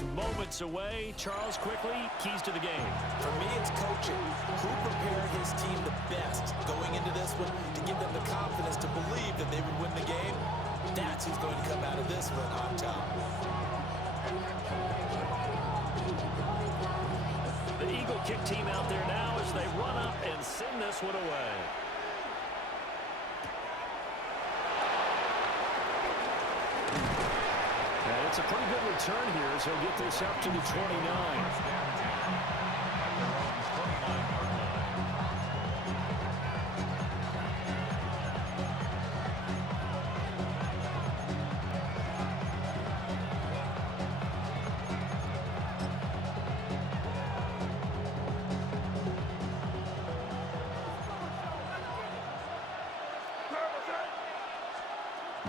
just moments away. Charles, quickly, keys to the game. For me, it's coaching. Who prepared his team the best going into this one to give them the confidence to believe that they would win the game? That's who's going to come out of this one on top. The Eagle kick team out there now as they run up and send this one away. And it's a pretty good return here as he'll get this up to the 29.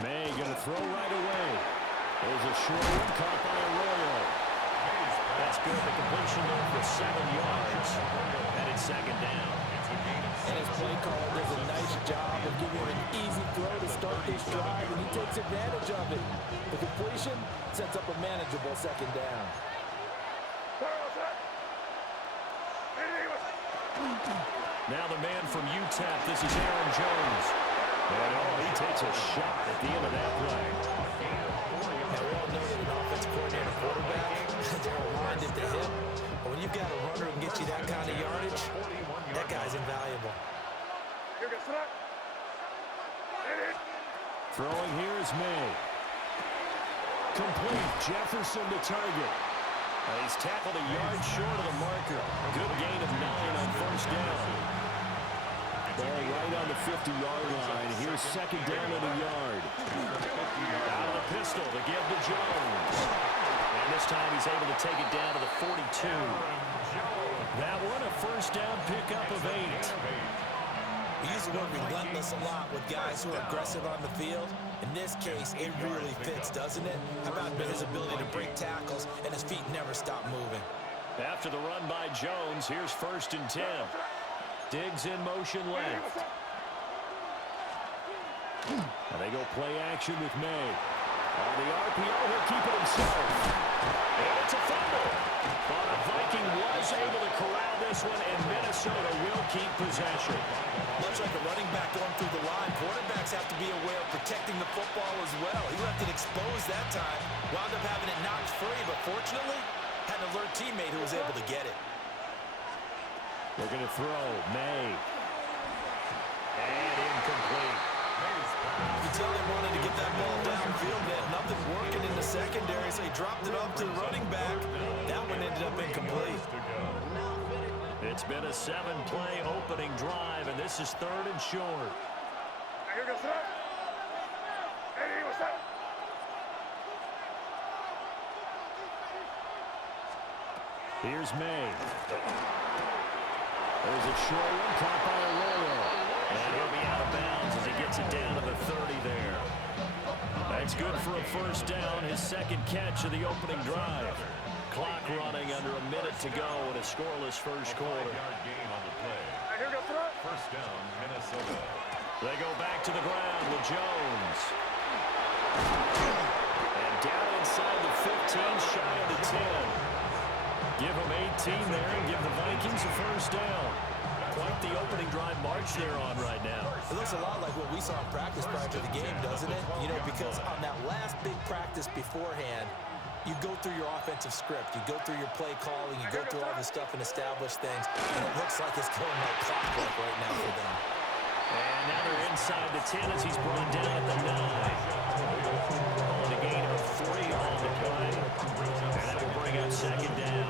May going to throw right away. There's a short one caught by Arroyo. That's good. The completion there for 7 yards. And it's second down. And his play caller does a nice job of giving him an easy throw to start this drive, and he takes advantage of it. The completion sets up a manageable second down. Now the man from UTEP, this is Aaron Jones. And he takes a shot at the end of that play. Now we all know that an offensive coordinator quarterback, they're aligned at the hip. But when you've got a runner who can get you that kind of yardage, that guy's invaluable. Throwing here is May. Complete. Jefferson to target. He's tackled a yard short of the marker. Good gain of 9 on first down. Ball right on the 50-yard line. Here's second down at a yard. Out of the pistol to give to Jones. And this time he's able to take it down to the 42. That one a first down pickup of 8. We use the word relentless a lot with guys who are aggressive on the field. In this case, it really fits, doesn't it? How about his ability to break tackles and his feet never stop moving? After the run by Jones, here's first and 10. Diggs in motion left. And they go play action with May. On the RPO, he'll keep it himself. And it's a fumble. But a Viking was able to corral this one, and Minnesota will keep possession. Much like a running back going through the line, quarterbacks have to be aware of protecting the football as well. He left it exposed that time. Wound up having it knocked free, but fortunately, had an alert teammate who was able to get it. They're going to throw. May. And incomplete. You can tell they wanted to get that ball downfield. They had nothing working in the secondary, so he dropped it off to the running back. That one ended up incomplete. It's been a 7-play opening drive, and this is third and short. Here's May. There's a short one caught by Arroyo. And he'll be out of bounds as he gets it down to the 30 there. That's good for a first down, his second catch of the opening drive. Clock running under a minute to go in a scoreless first quarter. First down, Minnesota. They go back to the ground with Jones. And down inside the 15, shy of the 10. Give them 18 there and give the Vikings a first down. Quite the opening drive march they're on right now. It looks a lot like what we saw in practice prior to the game, doesn't it? You know, because on that last big practice beforehand, you go through your offensive script. You go through your play calling. You go through all this stuff and establish things. And it looks like it's going like clockwork right now for them. And now they're inside the 10 as he's brought down at the 9. On a gain of 3 on the play. And that will bring up second down.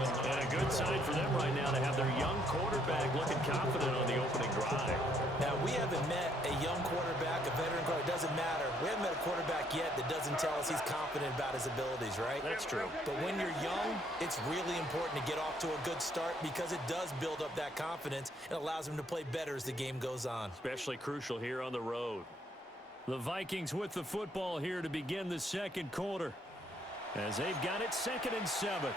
And a good sign for them right now to have their young quarterback looking confident on the opening drive. Now, we haven't met a young quarterback, a veteran quarterback. It doesn't matter. We haven't met a quarterback yet that doesn't tell us he's confident about his abilities, right? That's true. But when you're young, it's really important to get off to a good start because it does build up that confidence and allows him to play better as the game goes on. Especially crucial here on the road. The Vikings with the football here to begin the second quarter. As they've got it 2nd and 7.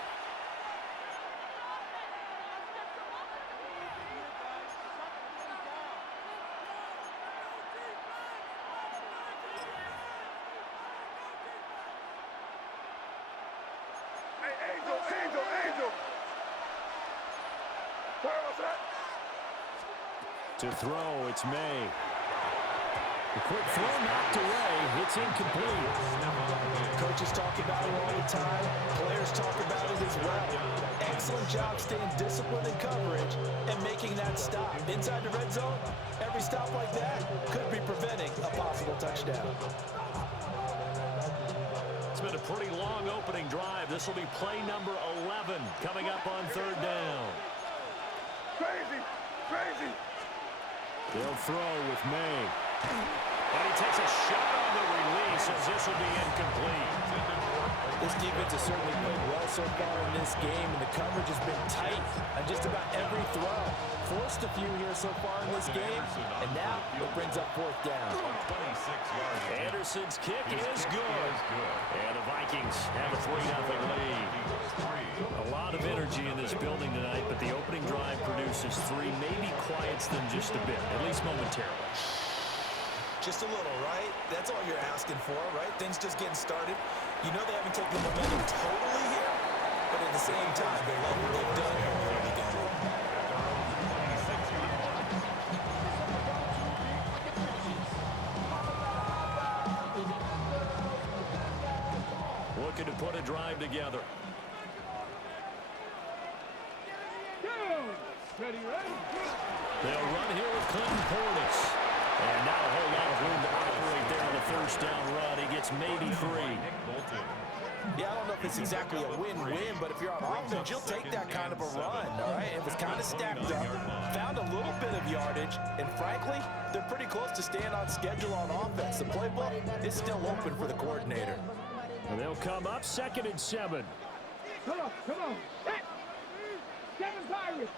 To throw, it's May. The quick throw knocked away. It's incomplete. Coaches talk about it all the time. Players talk about it as well. Excellent job staying disciplined in coverage and making that stop. Inside the red zone, every stop like that could be preventing a possible touchdown. It's been a pretty long opening drive. This will be play number 11 coming up on third down. Crazy. They'll throw with May. And he takes a shot on the release as this will be incomplete. This defense has certainly played well so far in this game, and the coverage has been tight on just about every throw. Forced a few here so far in this game, and now it brings up fourth down. Anderson's kick is good. And the Vikings have a 3-0 lead. A lot of energy in this building tonight, but the opening drive produces 3. Maybe quiets them just a bit, at least momentarily. Just a little, right? That's all you're asking for, right? Things just getting started. You know they haven't taken the momentum totally here, but at the same time, they love what they've done here in the early game. Looking to put a drive together. They'll run here with Clinton Portis. And not a whole lot of room to operate there on the first down run. He gets maybe 3. Yeah, I don't know if it's exactly a win-win, but if you're on offense, you'll take that kind of a run, all right? It was kind of stacked up, found a little bit of yardage, and frankly, they're pretty close to staying on schedule on offense. The playbook is still open for the coordinator. And they'll come up 2nd and 7. Come on. Seven Pirates.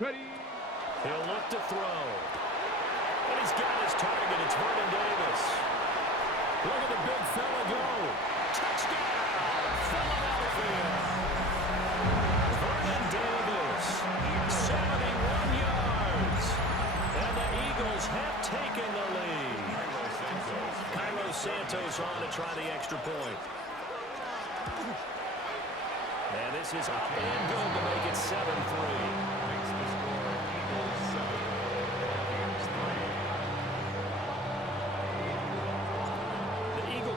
Ready. He'll look to throw. And he's got his target. It's Vernon Davis. Look at the big fella go. Touchdown, Philadelphia. Vernon Davis, 71 yards. And the Eagles have taken the lead. Cairo Santos on to try the extra point. And this is up and good to make it 7-3.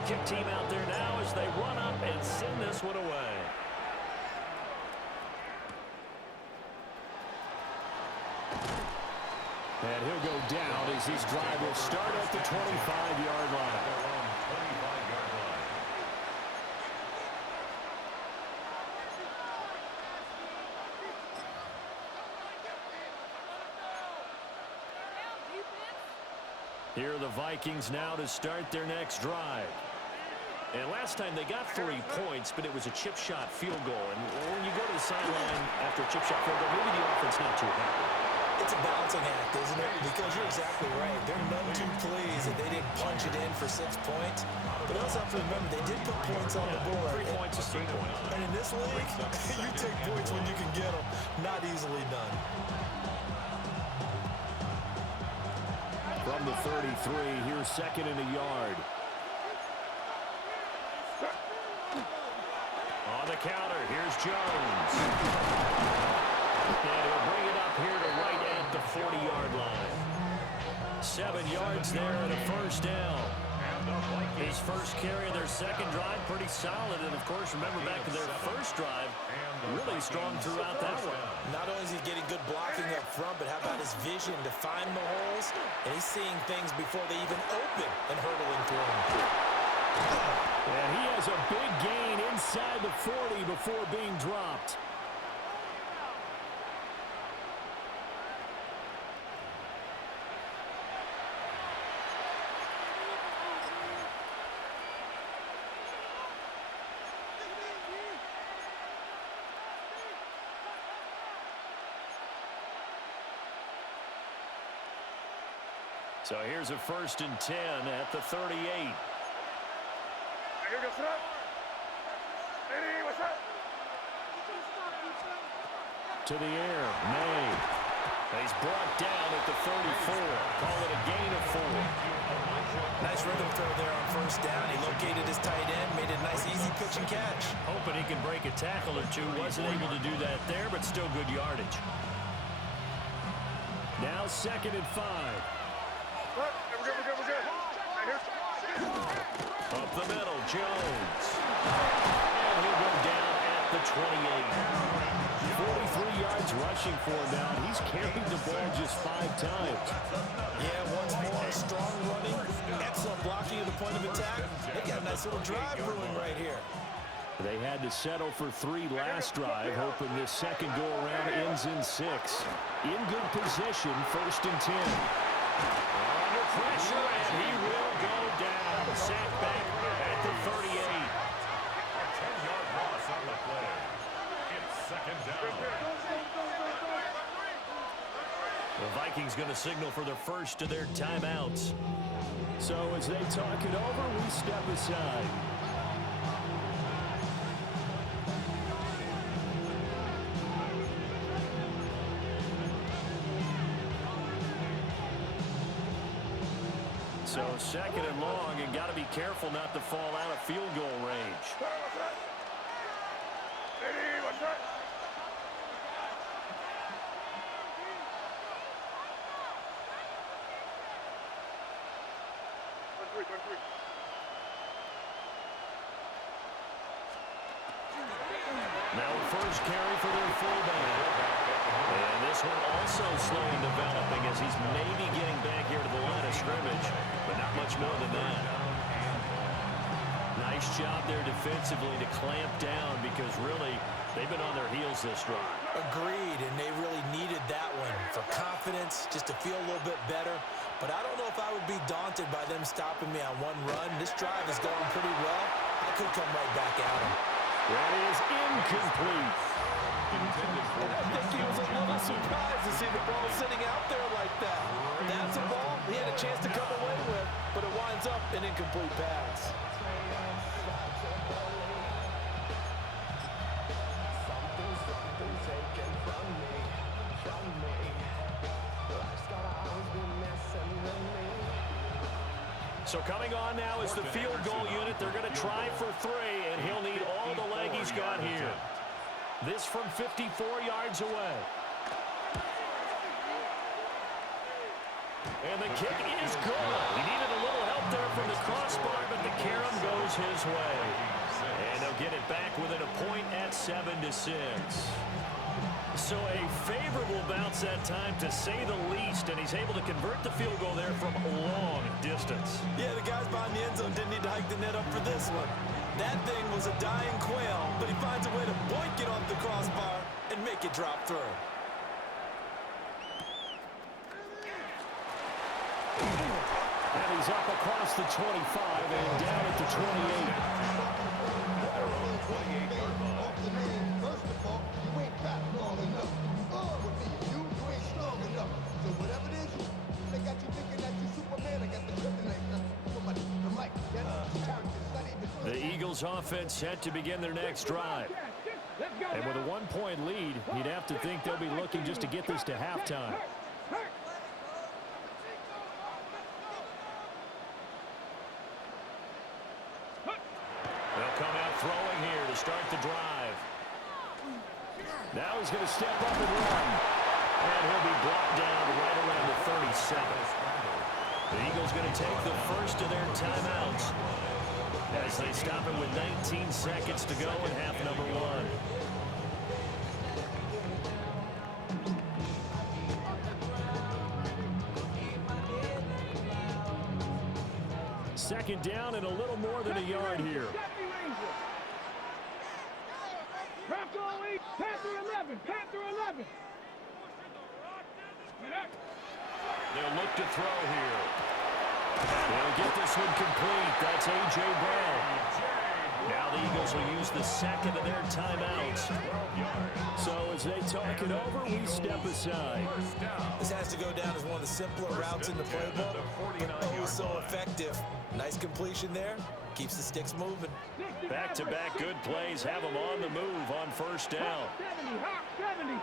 Kick team out there now as they run up and send this one away. And he'll go down as his drive will start at the 25-yard line. Here are the Vikings now to start their next drive. And last time they got 3 points, but it was a chip shot field goal. And when you go to the sideline after a chip shot field goal, maybe the offense not too happy. It's a balancing act, isn't it? Because you're exactly right. They're none too pleased that they didn't punch it in for 6 points. But also have to remember, they did put points on the board. 3 points is 3 points. And in this league, you take points when you can get them. Not easily done. From the 33, here's 2nd and a yard. On the counter, here's Jones. And he'll bring it up here to right at the 40-yard line. 7 yards there and a first down. His first carry of their second drive, pretty solid. And, of course, remember back to their first drive, really strong throughout that one. Not only is he getting good blocking up front, but how about his vision to find the holes? And he's seeing things before they even open and hurdling through them. And he has a big gain inside the 40 before being dropped. So here's a 1st and 10 at the 38. To the air, May. He's brought down at the 34. Call it a gain of 4. Nice rhythm throw there on first down. He located his tight end, made a nice and catch. Hoping he can break a tackle or two. Wasn't able to do that there, but still good yardage. Now 2nd and 5. We're good. Up the middle, Jones. And he'll go down at the 28. 43 yards rushing for him now. He's carried the ball just 5 times. Yeah, once more, strong running, excellent blocking at the point of attack. They got a nice little drive brewing right here. They had to settle for 3 last drive, hoping this second go-around ends in 6. In good position, 1st and 10. Under pressure, and he will go down. Sacked back at the 38. 10-yard loss on the play. It's 2nd down. The Vikings going to signal for the first of their timeouts. So as they talk it over, we step aside. So 2nd and long, and got to be careful not to fall out of field goal range. Now first carry for their fullback. And this one also slowly developing as he's maybe getting back here to the line of scrimmage, but not much more than that. Nice job there defensively to clamp down because really they've been on their heels this drive. Agreed, and they really needed that one for confidence, just to feel a little bit better. But I don't know if I would be daunted by them stopping me on one run. This drive is going pretty well. I could come right back at them. That is incomplete. And I think he was a little surprised to see the ball sitting out there like that. That's a ball he had a chance to come away with, but it winds up an incomplete pass. So coming on now is the field goal unit. They're going to try for 3, and he'll need all the leg he's got here. This from 54 yards away. And the kick is good. He needed a little help there from the crossbar, but the carom goes his way. And they'll get it back within a point at 7-6. So a favorable bounce that time, to say the least, and he's able to convert the field goal there from a long distance. Yeah, the guys behind the end zone didn't need to hike the net up for this one. That thing was a dying quail, but he finds a way to boink it off the crossbar and make it drop through. And he's up across the 25 and down at the 28. The Eagles offense set to begin their next drive. And with a 1-point lead, you'd have to think they'll be looking just to get this to halftime. They'll come out throwing here to start the drive. Now he's going to step up and run. And he'll be brought down right around the 37. The Eagles going to take the first of their timeouts as they stop it with 19 seconds to go in half number 1. Second down and a little more than a yard here. Panther 11. They'll look to throw here. They'll get this one complete. That's A.J. Brown. Now the Eagles will use the second of their timeouts. So as they talk it over, we step aside. This has to go down as one of the simpler routes in the playbook, but oh so effective. Nice completion there. Keeps the sticks moving. Back-to-back good plays have them on the move on first down. 70.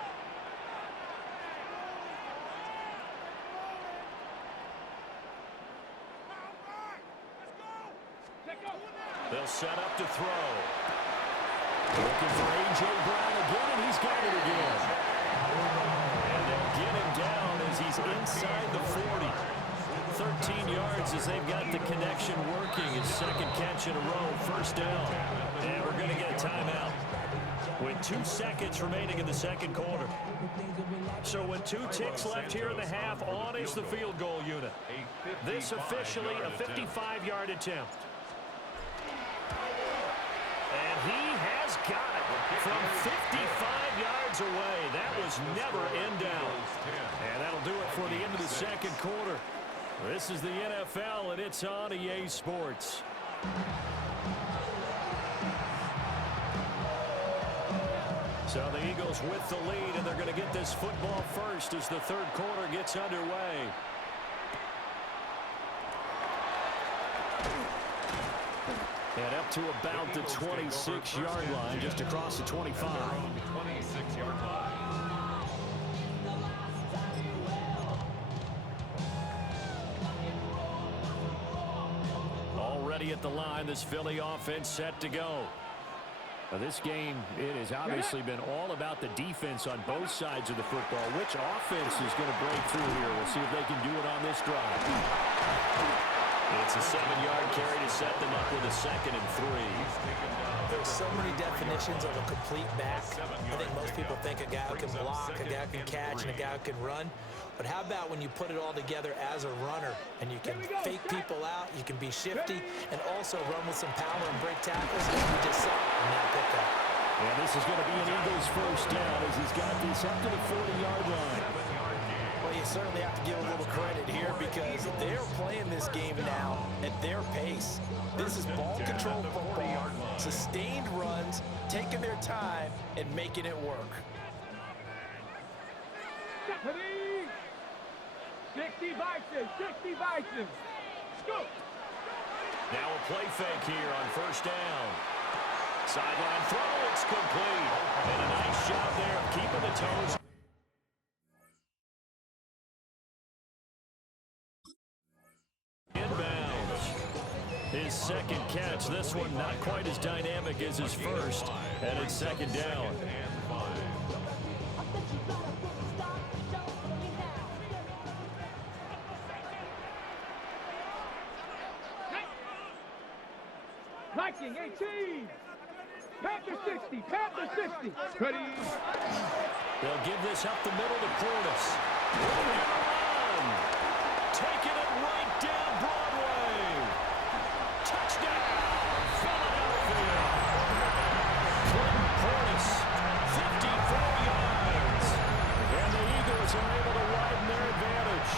They'll set up to throw. Looking for A.J. Brown again, and he's got it again. And they'll get him down as he's inside the 40. 13 yards as they've got the connection working. His second catch in a row, first down. And we're going to get a timeout with 2 seconds remaining in the second quarter. So with 2 ticks left here in the half, on is the field goal unit. This officially a 55-yard attempt. And he has got it from 55 yards away. That was never in doubt. And that'll do it for the end of the second quarter. This is the NFL, and it's on EA Sports. So the Eagles with the lead, and they're going to get this football first as the third quarter gets underway. And up to about the 26-yard line, just across the 25. 26-yard line. Already at the line, this Philly offense set to go. Now this game, it has obviously been all about the defense on both sides of the football. Which offense is going to break through here? We'll see if they can do it on this drive. It's a 7-yard carry to set them up with a 2nd and 3. There's so many definitions of a complete back. I think most people think a guy who can block, a guy who can catch, and a guy who can run. But how about when you put it all together as a runner, and you can fake people out, you can be shifty, and also run with some power and break tackles, as we just saw in that pickup. And this is going to be an Eagles first down as he's got this up to the 40-yard line. Well, you certainly have to give a little credit here because they're playing this game now at their pace. This is ball control football, sustained runs, taking their time, and making it work. 60 Vikings, 60 Vikings. Go. Now a play fake here on first down. Sideline throw, it's complete. And a nice job there of keeping the toes. Inbounds. His second catch, this one not quite as dynamic as his first. And it's second down. Viking 18. Panther 60. Panther 60. Ready. They'll give this up the middle to Portis. Run! Taking it right down Broadway. Touchdown, Philadelphia. Clinton Portis, 54 yards. And the Eagles are able to widen their advantage.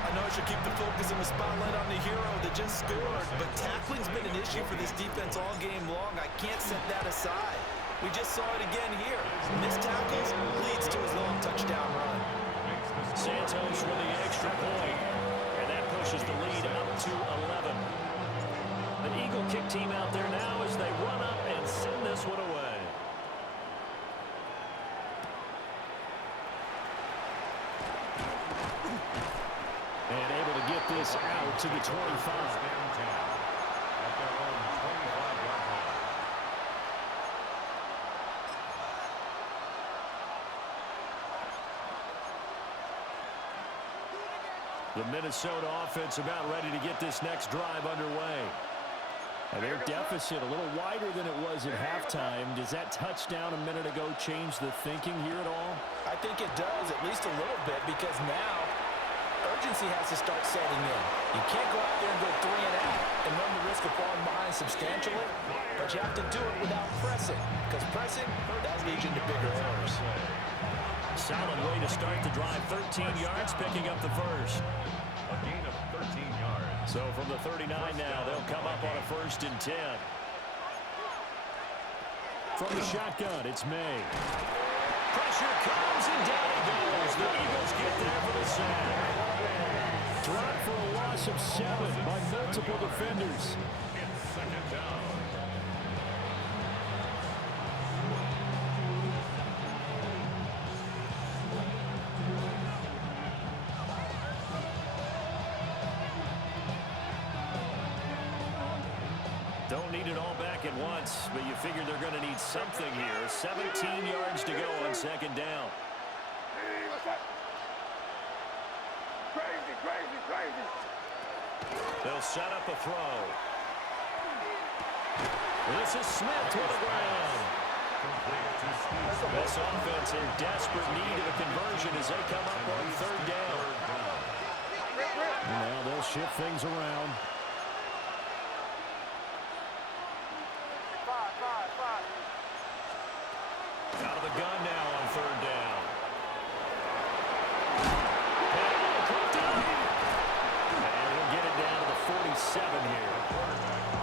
I know I should keep the focus and the spotlight on the hero that just scored, but tackling's been an issue for this defense all game long. I can't set that aside. We just saw it again here. Missed tackles leads to his long touchdown run. Santos with the extra point, and that pushes the lead up to 11. The Eagle kick team out there now as they run up and send this one away. And able to get this out to the 25. The Minnesota offense about ready to get this next drive underway. And their deficit a little wider than it was at halftime. Does that touchdown a minute ago change the thinking here at all? I think it does, at least a little bit, because now urgency has to start setting in. You can't go out there and go 3 and out and run the risk of falling behind substantially, but you have to do it without pressing, because pressing, that leads you into bigger errors. Solid way to start the drive. 13 yards, picking up the first. A gain of 13 yards. So from the 39 now, they'll come up on a 1st and 10. From the shotgun, it's May. Pressure comes and down it goes. The Eagles get there for the sack. Dropped for a loss of 7 by multiple defenders. It's second down. Don't need it all back at once, but you figure they're going to need something here. 17 yards to go on second down. Crazy. They'll set up a throw. This is Smith to the ground. This offense in desperate need of a conversion as they come up on third down. Now they'll shift things around. Out of the gun now on third down. And he'll get it down to the 47 here.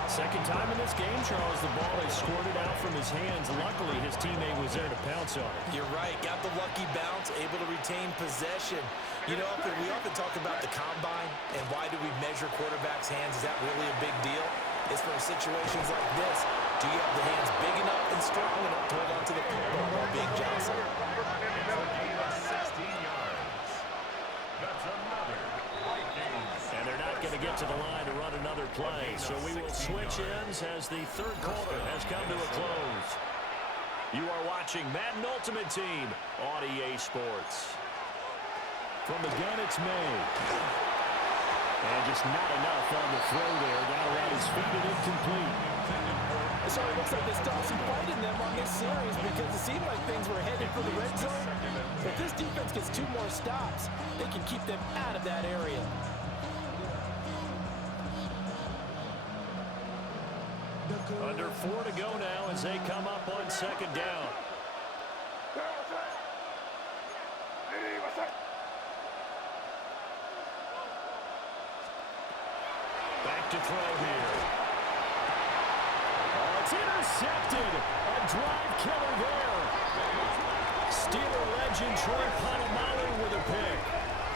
Second time in this game, Charles, the ball is squirted out from his hands. Luckily, his teammate was there to pounce on it. You're right. Got the lucky bounce, able to retain possession. You know, we often talk about the combine and why do we measure quarterbacks' hands. Is that really a big deal? It's for situations like this. Do you have the hands big enough and strong enough to hold on to the football while being jostled? And they're not going to get to the line to run another play. So we will switch ends as the third quarter has come to a close. You are watching Madden Ultimate Team on EA Sports. From the gun, it's May. And just not enough on the throw there. Got around his feet and incomplete. So it looks like they stopped some fighting them on this series because it seemed like things were headed for the red zone. If this defense gets 2 more stops, they can keep them out of that area. Under 4 to go now as they come up on second down. Back to throw here. Oh, it's intercepted. A drive killer there. Steeler legend Troy Polamalu with a pick.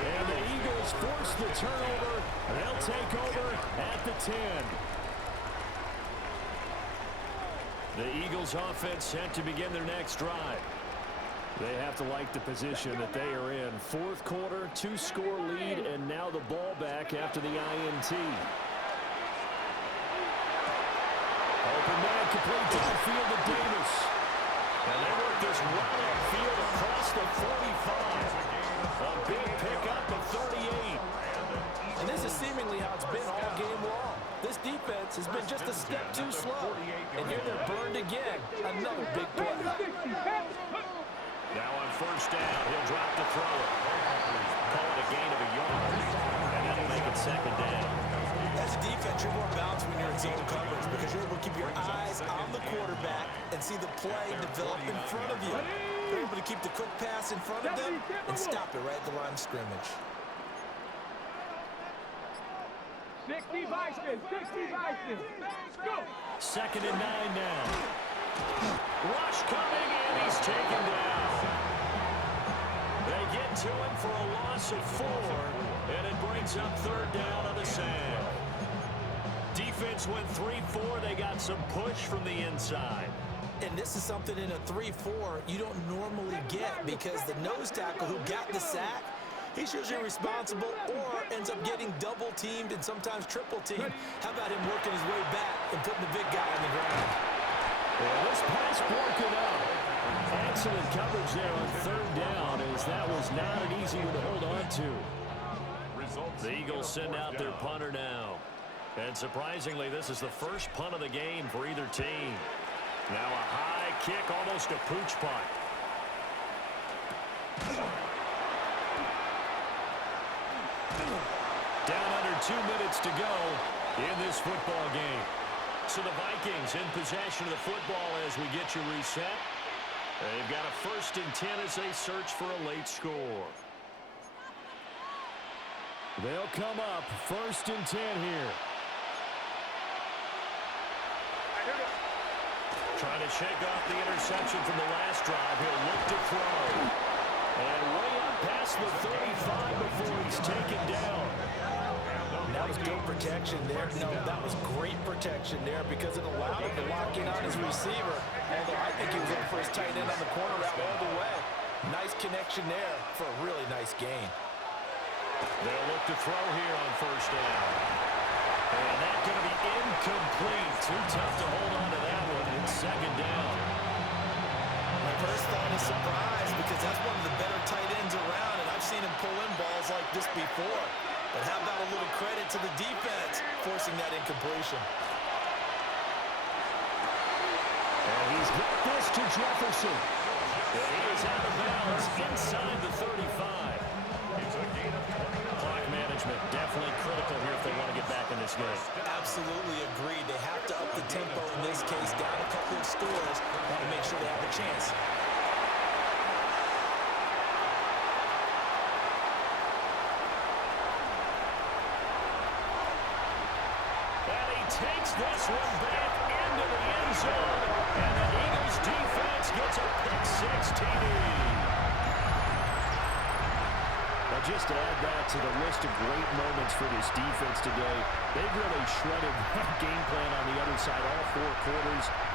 And the Eagles force the turnover. They'll take over at the 10. The Eagles offense set to begin their next drive. They have to like the position that they are in. Fourth quarter, 2-score lead, and now the ball back after the INT. Open man complete downfield to Davis. And they work this run upfield across the 45. A big pickup of 38. And this is seemingly how it's been all game long. This defense has been just a step too slow. And here they're burned again. Another big play. Now on first down, he'll drop to throw it. Call it a gain of a yard. And that'll make it second down. As a defense, you're more balanced when you're in zone coverage because you're able to keep your eyes on the quarterback and see the play develop in front of you. You're able to keep the quick pass in front of them and stop it right at the line of scrimmage. 60 Vikings. Go. Second and 9 now. Rush coming, and he's taken down. They get to him for a loss of 4, and it brings up third down on the sand. Defense went 3-4. They got some push from the inside. And this is something in a 3-4 you don't normally get because the nose tackle who got the sack, he's usually responsible or ends up getting double-teamed and sometimes triple-teamed. How about him working his way back and putting the big guy on the ground? Well, this pass broken up. Excellent coverage there on third down as that was not an easy one to hold on to. The Eagles send out their punter now. And surprisingly, this is the first punt of the game for either team. Now a high kick, almost a pooch punt. Down under 2 minutes to go in this football game. So the Vikings in possession of the football as we get you reset. They've got a 1st and 10 as they search for a late score. They'll come up 1st and 10 here. Trying to shake off the interception from the last drive. He'll look to throw. And way up past the 35 before he's taken down. That was good protection there. No, that was great protection there because it allowed him to lock in on his receiver. Although I think he was looking for his tight end on the corner route all the way. Nice connection there for a really nice gain. They'll look to throw here on first down. And that's going to be incomplete. Too tough to hold on to that one. It's second down. My first thought is surprise because that's one of the better tight ends around, and I've seen him pull in balls like this before. But how about a little credit to the defense forcing that incompletion? And he's got this to Jefferson. And he is out of bounds inside the 35. Clock management definitely critical here if they want to get back in this game. Absolutely agreed. They have to up the tempo in this case, down a couple of scores, want to make sure they have a chance. And he takes this one back into the end zone. And the Eagles defense gets a pick-six TD. Now just to add that to the list of great moments for this defense today, they've really shredded that game plan on the other side all 4 quarters.